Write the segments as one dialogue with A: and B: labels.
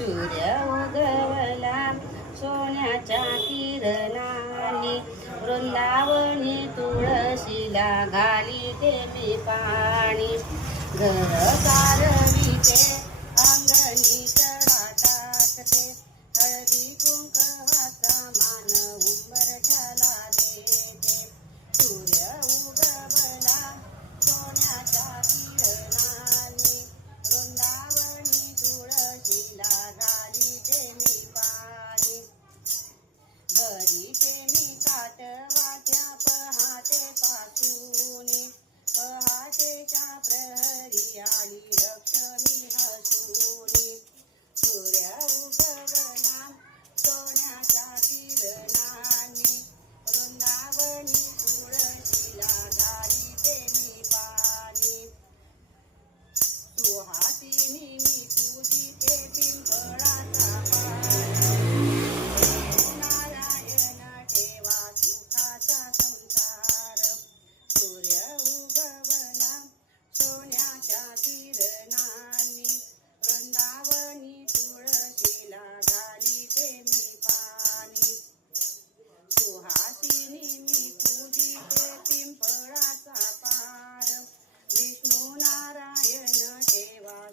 A: सूर्य उगवला सोन्याच्या किरणानी वृंदावनी तुळशीला घाली ते मी पाणी. घर कारविते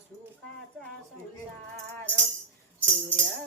A: सुखाचा संसार सूर्य